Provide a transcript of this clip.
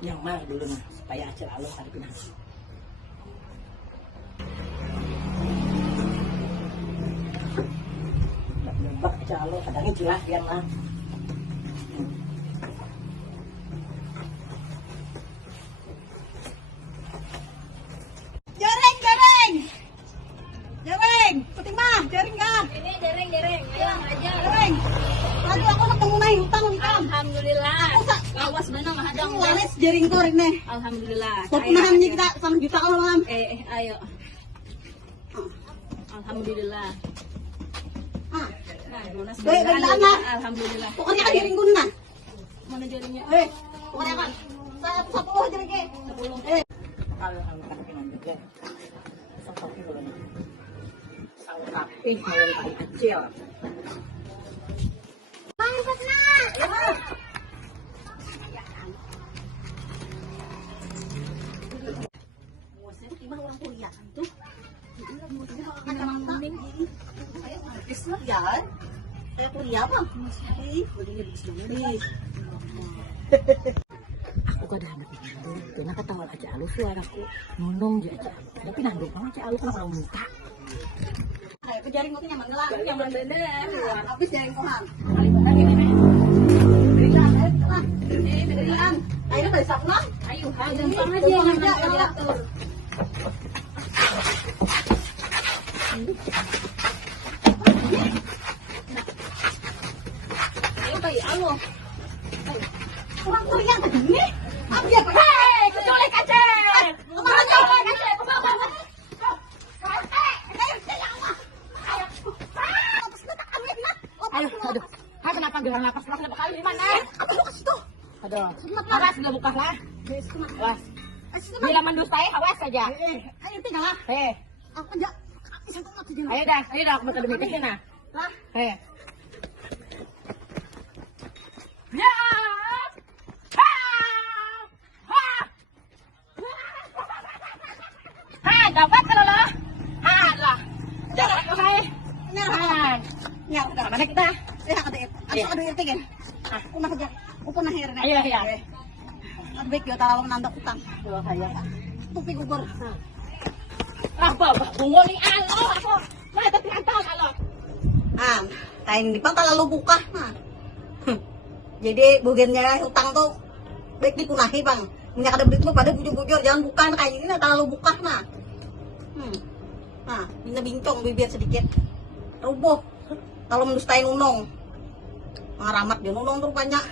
Yang mana dulu mah supaya acil aloh hadapin aku. Nebak acil aloh kadangnya jelas dia mah. Jereng, penting mah, jereng kan? Ini dereng. Ayo aja. Jereng. Lagi aku nak mengenai hutang hutang. Alhamdulillah. Awas benar mah hadang. Laris jereng korin nih. Alhamdulillah. Perpunahan kita sama juta kalau malam. Ayo. Alhamdulillah. Ah, Nah, lunas baik anak. Alhamdulillah. Pokoknya kan jereng guna. Mana jaringnya? Pokoknya kan. Saya satu jereng ke. 10. Kalau hadapin juga. Seperti dulu nih. Sang rapih ngawin kali acil. Mantap nak. Gimana orang kuliah tuh? Islam ya? Saya kuliah bang. Aku kada anak nandung, kena ketawa aja alus suaraku. Nundung aja. Tapi nandung mah aja alus kalau muka. Kayak kejaring aku nyaman lah. Nyaman bener. Habis jaring kohang. Paling benar gini nih. Berikan, lah. Berikan. Ayo balik sana. Ayo, gampang aja yang diatur. Ayo bayi, alo. Orang kuliah begini. Apa dia? Hei, keculik aja. Kemana jalan? Aduh, aduh. Ah, kenapa gelang napas kenapa kali di mana? Apa lu kasih tuh? Aduh. Awas udah buka lah. Awas. Bila mendustai awas saja. Ayo tinggal lah. Aku aja. Ayo dah aku mau demi nah. Lah. Ya. Dapat kalau lo. Lah. Dapat kok hai. Ya, udah. Mana kita? Kata itu. Aku ada irting kan. Aku nak kerja. Aku nak herna. Iya. Ada baik yo tahu menandak utang. Tuh saya. Tupi gugur. Bungo ning alo aku. Mana tapi antal kalau. Kain di pang lalu buka. Jadi bugennya utang tuh baik dikunahi bang. Minyak ada berit pada bujur-bujur jangan buka kayak gini terlalu buka nah. Minta bincong bibir sedikit. Rubuh. Kalau mendustain unong. Ngaramat dia unong tuh banyak.